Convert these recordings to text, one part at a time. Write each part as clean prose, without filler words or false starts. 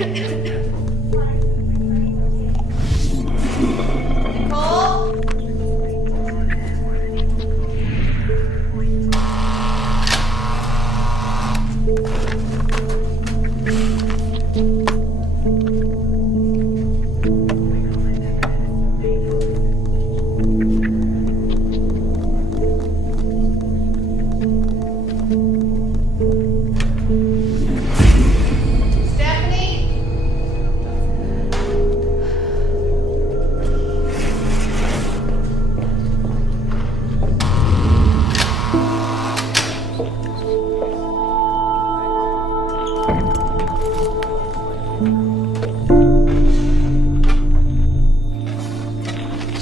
Nicole?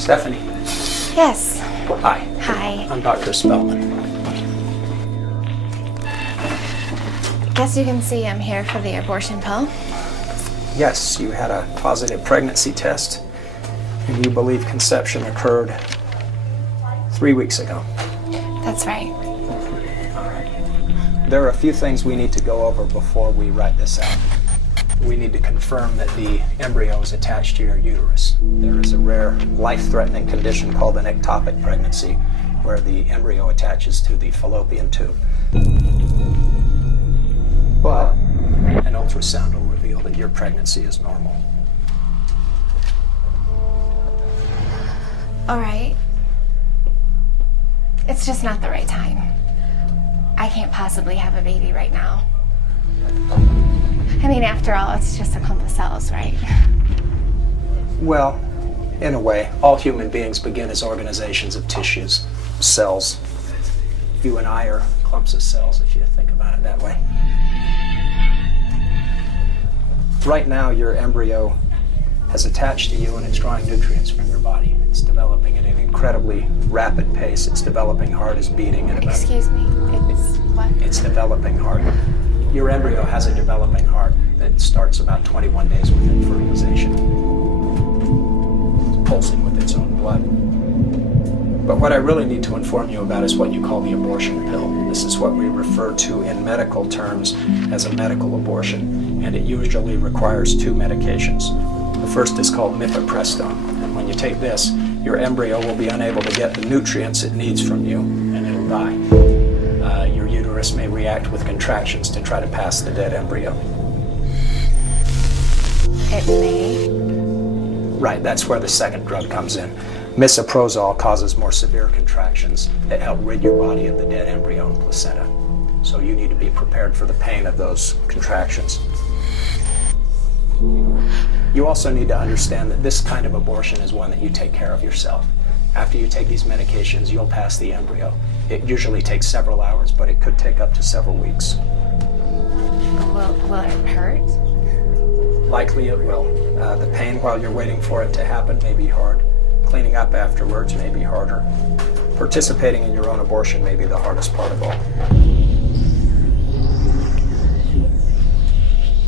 Stephanie? Stephanie. Yes. Hi. Hi. I'm Dr. Spellman. Guess you can see I'm here for the abortion pill. Yes, you had a positive pregnancy test, and you believe conception occurred 3 weeks ago. That's right. All right. There are a few things we need to go over before we write this out. We need to confirm that the embryo is attached to your uterus. There is a rare life-threatening condition called an ectopic pregnancy, where the embryo attaches to the fallopian tube. But an ultrasound will reveal that your pregnancy is normal. All right. It's just not the right time. I can't possibly have a baby right now. I mean, after all, it's just a clump of cells, right? Well, in a way, all human beings begin as organizations of tissues, cells. You and I are clumps of cells, if you think about it that way. Right now, your embryo has attached to you and it's drawing nutrients from your body. It's developing at an incredibly rapid pace. Its developing heart is beating at about... Excuse me. It's what? Its developing heart. Your embryo has a developing heart that starts about 21 days within fertilization. It's pulsing with its own blood. But what I really need to inform you about is what you call the abortion pill. This is what we refer to in medical terms as a medical abortion, and it usually requires 2 medications. The first is called mifepristone, and when you take this, your embryo will be unable to get the nutrients it needs from you, and it'll die. Your uterus may react with contractions to try to pass the dead embryo. It may. Right, that's where the second drug comes in. Misoprostol causes more severe contractions that help rid your body of the dead embryo and placenta. So you need to be prepared for the pain of those contractions. You also need to understand that this kind of abortion is one that you take care of yourself. After you take these medications, you'll pass the embryo. It usually takes several hours, but it could take up to several weeks. Will it hurt? Likely it will. The pain while you're waiting for it to happen may be hard. Cleaning up afterwards may be harder. Participating in your own abortion may be the hardest part of all.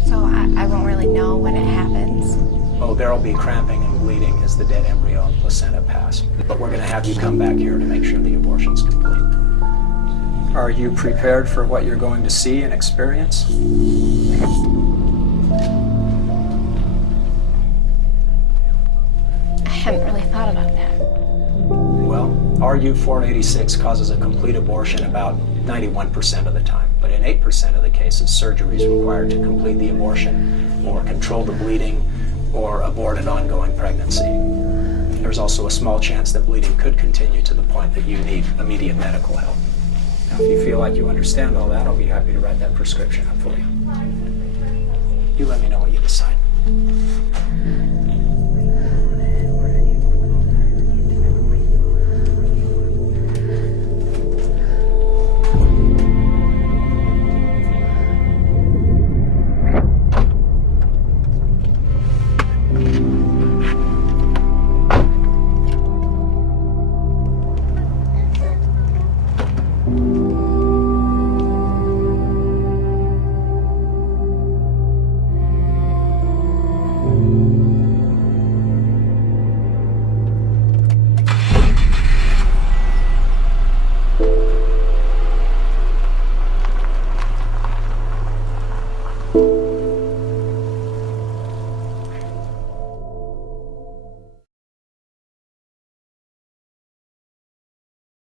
So I won't really know when it happens. Oh, there'll be cramping and bleeding as the dead embryo and placenta pass. But we're going to have you come back here to make sure the abortion's complete. Are you prepared for what you're going to see and experience? I hadn't really thought about that. Well, RU486 causes a complete abortion about 91% of the time. But in 8% of the cases, surgery is required to complete the abortion or control the bleeding or abort an ongoing pregnancy. There's also a small chance that bleeding could continue to the point that you need immediate medical help. Now, if you feel like you understand all that, I'll be happy to write that prescription up for you. You let me know what you decide.